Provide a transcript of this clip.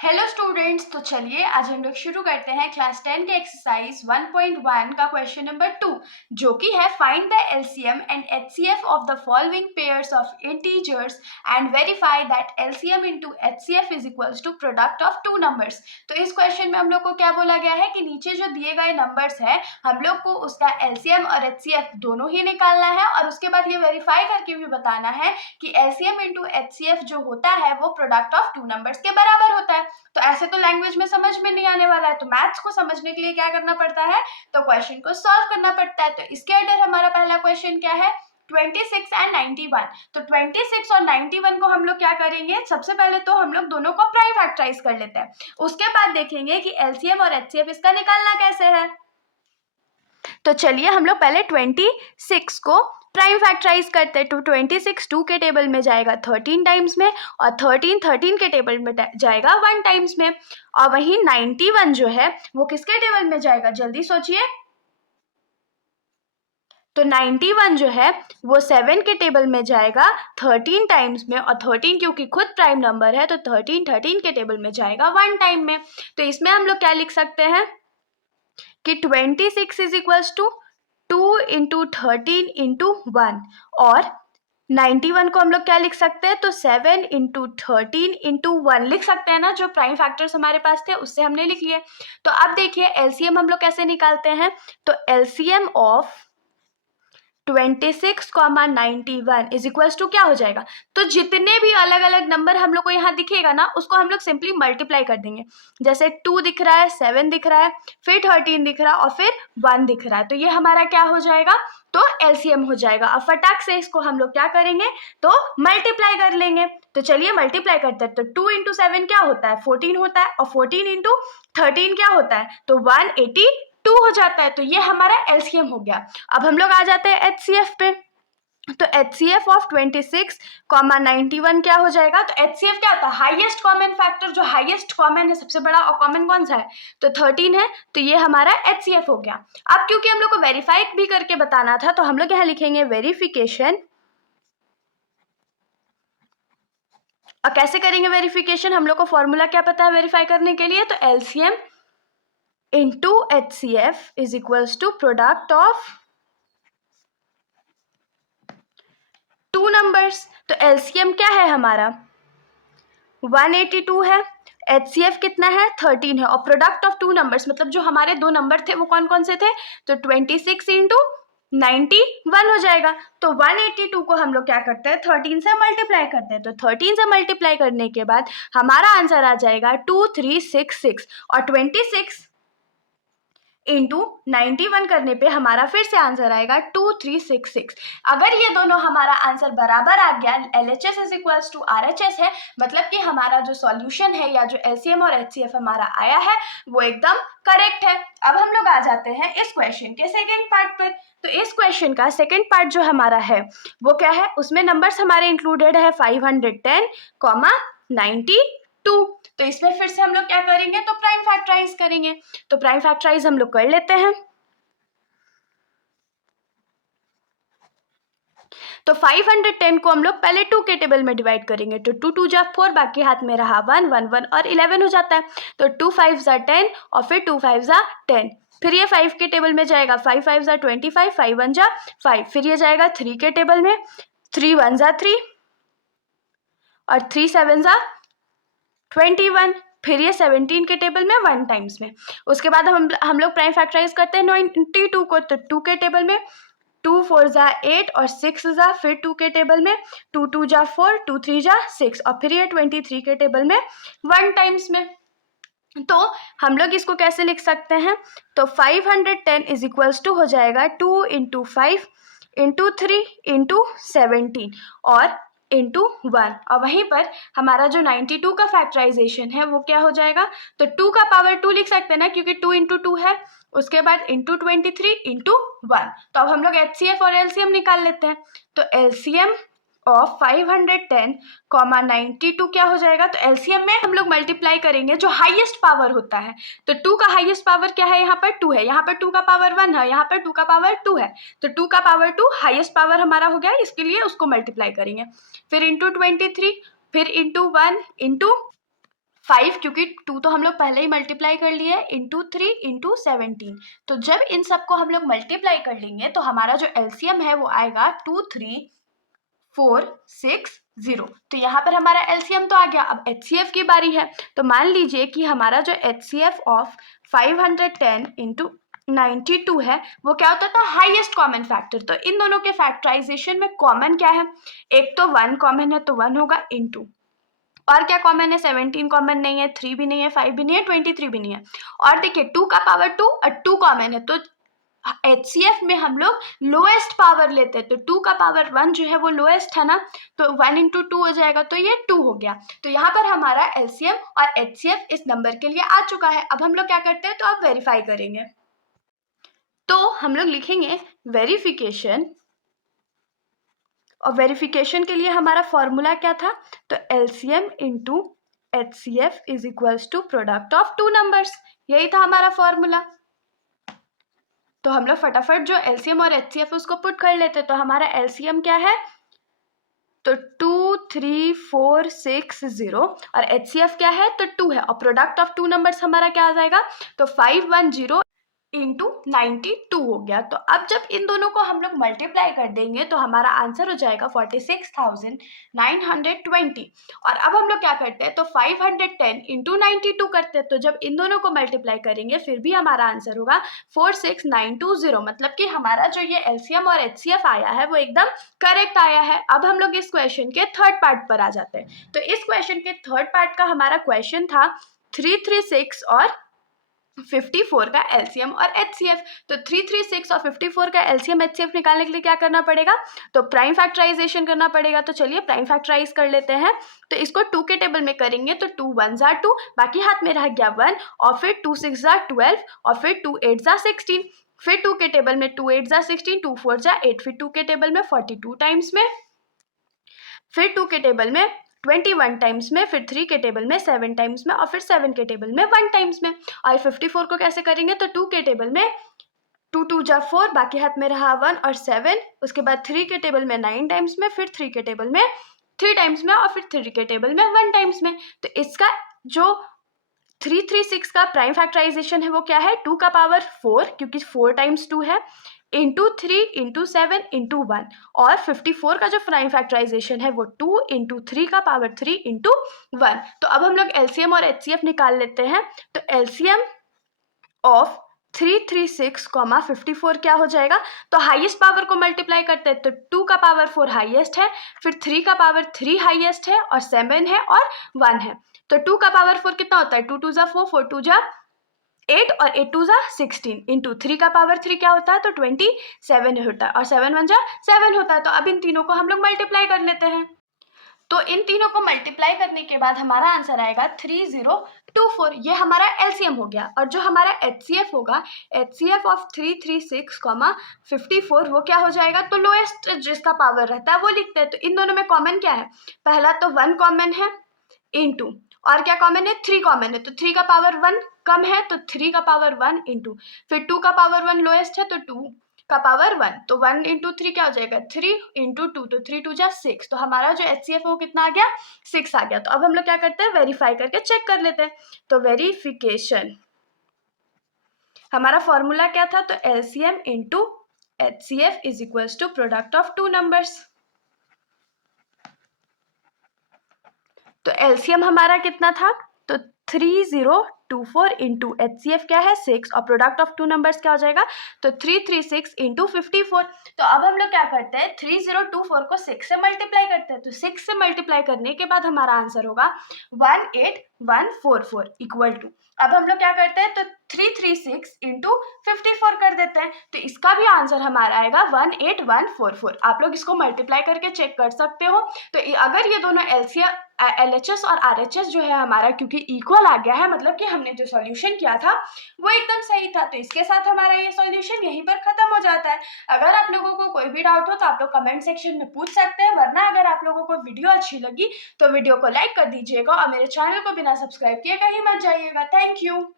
Hello students, तो चलिए आज हम लोग शुरू करते हैं क्लास 10 के एक्सरसाइज 1.1 का क्वेश्चन नंबर 2, जो कि है find the LCM and HCF of the following pairs of integers and verify that LCM into HCF is equals to product of two numbers. तो इस क्वेश्चन में हम लोग को क्या बोला गया है कि नीचे जो दिए गए नंबर्स है हम लोग को उसका एलसीएम और एचसीएफ दोनों ही निकालना है और उसके बाद ये वेरीफाई करके भी बताना है कि एलसीएम इनटू एचसीएफ जो होता है वो प्रोडक्ट ऑफ टू नंबर्स के बराबर होता है। तो ऐसे तो लैंग्वेज में समझ में नहीं आने वाला है, तो मैथ्स को समझने के लिए क्या करना पड़ता है, तो क्वेश्चन को सॉल्व करना पड़ता है। तो इसके अंदर हमारा पहला क्वेश्चन क्या है, 26 एंड 91। तो 26 और 91 को हम लोग क्या करेंगे, सबसे पहले तो हम लोग दोनों को प्राइम फैक्टराइज कर लेते हैं, उसके बाद देखेंगे कि एलसीएम और एचसीएफ इसका निकालना कैसे है। तो चलिए हम लोग पहले 26 को प्राइम फैक्टराइज करते हैं। तो 26 2 के टेबल में जाएगा 13 टाइम्स में और 13 13 के टेबल में जाएगा 1 टाइम्स में। और वहीं 91 जो है वो किसके टेबल में जाएगा, जल्दी सोचिए। तो 91 जो है वो 7 के टेबल में जाएगा 13 टाइम्स में, और 13 क्योंकि खुद प्राइम नंबर है तो 13 13 के टेबल में जाएगा 1 टाइम में। तो इसमें हम लोग क्या लिख सकते हैं कि 26 is equals to 2 into 13 into 1, और 91 को हम लोग क्या लिख सकते हैं, तो 7 इंटू 13 इंटू 1 लिख सकते हैं ना, जो प्राइम फैक्टर्स हमारे पास थे उससे हमने लिख लिए। तो अब देखिए एलसीएम हम लोग कैसे निकालते हैं, तो LCM of 26, 91 is equals to क्या हो जाएगा, तो जितने भी अलग अलग नंबर हम लोग को यहाँ दिखेगा ना उसको हम लोग सिंपली मल्टीप्लाई कर देंगे। जैसे 2 दिख रहा है, 7 दिख रहा है, फिर 13 दिख रहा है और फिर 1 दिख रहा है, तो ये हमारा क्या हो जाएगा, तो एलसीएम हो जाएगा। अब फटाक से इसको हम लोग क्या करेंगे, तो मल्टीप्लाई कर लेंगे। तो चलिए मल्टीप्लाई करते हैं। तो 2 इंटू 7 क्या होता है, 14 होता है, और 14 इंटू 13 क्या होता है, तो 182 हो जाता है। तो ये हमारा एलसीएम हो गया। अब हम लोग आ जाते हैं एचसीएफ पे। तो एचसीएफ ऑफ 26, 91 क्या हो जाएगा, तो एचसीएफ क्या होता है, हाईएस्ट कॉमन फैक्टर, जो हाईएस्ट कॉमन है, सबसे बड़ा और कॉमन कौन सा है, तो 13 है। तो ये हमारा एचसीएफ हो गया। अब क्योंकि हम लोग को वेरीफाई भी करके बताना था तो हम लोग यहाँ लिखेंगे वेरिफिकेशन। और कैसे करेंगे वेरिफिकेशन, हम लोग को फॉर्मूला क्या पता है वेरीफाई करने के लिए, तो LCM into HCF is equals to product of two numbers. तो एलसीएम क्या है हमारा 182 है, एचसीएफ कितना है 13 है, और प्रोडक्ट ऑफ टू नंबर्स मतलब जो हमारे दो नंबर थे वो कौन कौन से थे, तो 26 इंटू 91 हो जाएगा। तो 182 को हम लोग क्या करते हैं 13 से मल्टीप्लाई करते हैं। तो 13 से मल्टीप्लाई करने के बाद हमारा आंसर आ जाएगा 2366, और 26 इंटू 91 करने पे हमारा फिर से आंसर आएगा 2366। अगर ये दोनों हमारा आंसर बराबर आ गया, LHS is equals to RHS है, मतलब कि हमारा जो सॉल्यूशन है या जो LCM और HCF हमारा आया है वो एकदम करेक्ट है। अब हम लोग आ जाते हैं इस क्वेश्चन के सेकेंड पार्ट पर। तो इस क्वेश्चन का सेकेंड पार्ट जो हमारा है वो क्या है, उसमें नंबर्स हमारे इंक्लूडेड है 510, 92। तो इसमें फिर से हम लोग क्या करेंगे, तो प्राइम फैक्टराइज करेंगे। तो प्राइम फैक्टराइज हम लोग कर लेते हैं। तो 510 को हम लोग पहले 2 के टेबल में डिवाइड करेंगे। तो 2 2 जा 4, बाकी हाथ में रहा 1 1 1 और 11 हो जाता है। तो 2 5 जा 10 और फिर 2 5 जा 10, फिर ये 5 के टेबल में जाएगा 5 5 जा 25, 5 1 जा 5, फिर ये जाएगा 3 के टेबल में 3 1 जा 3 और 3 7 जा 21, फिर ये 17 के टेबल में 1 टाइम्स में। उसके बाद हम लोग प्राइम फैक्टराइज करते हैं 92 को। तो 2 के टेबल में 2 4 जा 8 और 6 जा फिर 2 के टेबल में 2 2 जा 4, 2 3 जा 6 और फिर ये 23 के टेबल में 1 टाइम्स में। तो हम लोग इसको कैसे लिख सकते हैं, तो 510 इज इक्वल्स टू हो जाएगा 2 इंटू 5 इंटू 3 इंटू 17 और इंटू 1, और वहीं पर हमारा जो 92 का फैक्टराइजेशन है वो क्या हो जाएगा, तो 2 का पावर 2 लिख सकते हैं ना, क्योंकि 2 इंटू 2 है, उसके बाद इंटू 23 इंटू 1। तो अब हम लोग HCF और LCM निकाल लेते हैं। तो LCM ऑफ 510, 92 क्या हो जाएगा, तो एलसीएम में हम लोग मल्टीप्लाई करेंगे जो हाईएस्ट पावर होता है। तो 2 का हाईएस्ट पावर क्या है, यहाँ पर 2 है, यहाँ पर 2 का पावर 1 है, यहाँ पर 2 का पावर 2 है। तो 2 का पावर 2 हाईएस्ट पावर हमारा हो गया, इसके लिए उसको मल्टीप्लाई करेंगे, फिर इंटू 23, फिर इंटू 1 इंटू 5 क्योंकि 2 तो हम लोग पहले ही मल्टीप्लाई कर लिए है, इंटू 3 इंटू 17। तो जब इन सबको हम लोग मल्टीप्लाई कर लेंगे तो हमारा जो एलसीएम है वो आएगा 2346 तो यहाँ पर हमारा एलसीएम तो आ गया। अब एचसीएफ की बारी है। तो मान लीजिए कि हमारा जो एचसीएफ ऑफ 510 इंटू 92 है वो क्या होता था, हाईएस्ट कॉमन फैक्टर। तो इन दोनों के फैक्टराइजेशन में कॉमन क्या है, एक तो 1 कॉमन है तो 1 होगा, इंटू और क्या कॉमन है, 17 कॉमन नहीं है, 3 भी नहीं है, 5 भी नहीं है, 23 भी नहीं है। और देखिए 2 का पावर 2 और 2 कॉमन है, तो एचसीएफ में हम लोग लोएस्ट पावर लेते हैं। तो 2 का पावर 1 जो है वो लोएस्ट है ना, तो 1 इंटू 2 हो जाएगा, तो ये 2 हो गया। तो यहाँ पर हमारा एलसीएम और एचसीएफ इस नंबर के लिए आ चुका है। अब हम लोग क्या करते हैं, तो अब वेरीफाई करेंगे। तो हम लोग लिखेंगे वेरिफिकेशन, और वेरिफिकेशन के लिए हमारा फॉर्मूला क्या था, तो LCM into HCF is equals to product of two numbers, यही था हमारा फॉर्मूला। तो हम लोग फटाफट जो एलसीएम और एचसीएफ उसको पुट कर लेते। तो हमारा एलसीएम क्या है, तो 23460 और एचसीएफ क्या है, तो 2 है, और प्रोडक्ट ऑफ टू नंबर्स हमारा क्या आ जाएगा, तो 510 इंटू 92 हो गया। तो अब जब इन दोनों को हम लोग मल्टीप्लाई कर देंगे तो हमारा आंसर हो जाएगा 46,920। और अब हम लोग क्या करते हैं, तो 510 इंटू 92 करते हैं। तो जब इन दोनों को मल्टीप्लाई करेंगे फिर भी हमारा आंसर होगा 46920। मतलब कि हमारा जो ये एलसीएम और एचसीएफ आया है वो एकदम करेक्ट आया है। अब हम लोग इस क्वेश्चन के थर्ड पार्ट पर आ जाते हैं। तो इस क्वेश्चन के थर्ड पार्ट का हमारा क्वेश्चन था 336 और 54 का एलसीएम और एचसीएफ। तो 336 और 54 का एलसीएम एचसीएफ निकालने के लिए क्या करना पड़ेगा, तो प्राइम फैक्टराइजेशन करना पड़ेगा। तो चलिए प्राइम फैक्टराइज कर लेते हैं। तो इसको 2 के टेबल में करेंगे तो 2 1 ज़ा 2, बाकी हाथ में रह गया 1, और फिर 2 6 ज़ा 12, और फिर 2 8 ज़ा 16, फिर 2 के टेबल में 2 8 ज़ा 16, 2 4 ज़ा 8, फिर 2 के टेबल में 42 टाइम्स में, फिर 2 के टेबल में 21 टाइम्स में, फिर 3 के टेबल में 7 टाइम्स में, और फिर 7 के टेबल में 1 टाइम्स में। और 54 को कैसे करेंगे, तो 2 के टेबल में 2 2 जा 4, बाकी हाथ में रहा 1 और 7, उसके बाद 3 के टेबल में 9 टाइम्स में, फिर 3 के टेबल में 3 टाइम्स में, और फिर 3 के टेबल में 1 टाइम्स में। तो इसका जो 336 का प्राइम फैक्टराइजेशन है वो क्या है, 2 का पावर 4 क्योंकि 4 टाइम्स 2 है, इंटू 3 इंटू 7 इंटू 1, और 54 का जो प्राइम फैक्टराइजेशन है वो 2 इंटू 3 का पावर 3 इंटू 1। तो अब हम लोग एलसीएम और एचसीएफ निकाल लेते हैं। तो एलसीएम ऑफ 336, 54 क्या हो जाएगा, तो हाईएस्ट पावर को मल्टीप्लाई करते हैं। तो 2 का पावर 4 हाईएस्ट है, फिर 3 का पावर 3 हाईएस्ट है, और 7 है और 1 है। तो 2 का पावर 4 कितना होता है, 2 2 जा 4, 4 2 जा 8, और 8 2 जा 16, इंटू 3 का पावर 3 क्या होता है, तो 27 होता है, और 7 1 जा 7 होता है। तो अब इन तीनों को हम लोग मल्टीप्लाई कर लेते हैं। तो इन तीनों को मल्टीप्लाई करने के बाद हमारा आंसर आएगा 3024, ये हमारा एलसीएम हो गया। और जो हमारा एचसीएफ होगा, एचसीएफ ऑफ 336, 54 वो क्या हो जाएगा, तो लोएस्ट जिसका पावर रहता है वो लिखते हैं। तो इन दोनों में कॉमन क्या है, पहला तो 1 कॉमन है, इंटू और क्या कॉमन है, 3 कॉमन है, तो 3 का पावर 1 कम है, तो 3 का पावर 1 इंटू, फिर 2 का पावर 1 लोएस्ट है, तो 2 का पावर 1, तो 1 इंटू 3 क्या हो जाएगा, 3 इंटू 2, तो 3 2 जा 6। तो हमारा जो एचसीएफ है वो कितना आ गया, 6 आ गया। तो अब हम लोग क्या करते हैं, वेरीफाई करके चेक कर लेते हैं। तो वेरिफिकेशन, हमारा फॉर्मूला क्या था, तो LCM into HCF is equals to product of two numbers. तो एलसीएम हमारा कितना था, तो 3024 इंटू एचसीएफ क्या है 6, और प्रोडक्ट ऑफ टू नंबर्स क्या हो जाएगा, तो 336 इंटू 54। तो अब हम लोग क्या करते हैं, 3024 को 6 से मल्टीप्लाई करते हैं। तो 6 से मल्टीप्लाई करने के बाद हमारा आंसर होगा 18144 इक्वल टू, अब हम लोग क्या करते हैं, तो 336 इंटू 54 कर देते हैं। तो इसका भी आंसर हमारा आएगा 18144। आप लोग इसको मल्टीप्लाई करके चेक कर सकते हो। तो अगर ये दोनों एलएचएस और आरएचएस जो है हमारा क्योंकि इक्वल आ गया है, मतलब कि हमने जो सॉल्यूशन किया था वो एकदम सही था। तो इसके साथ हमारा ये सॉल्यूशन यहीं पर खत्म हो जाता है। अगर आप लोगों को कोई भी डाउट हो तो आप लोग कमेंट सेक्शन में पूछ सकते हैं, वरना अगर आप लोगों को वीडियो अच्छी लगी तो वीडियो को लाइक कर दीजिएगा, और मेरे चैनल को बिना सब्सक्राइब किए कहीं मत जाइएगा। Thank you.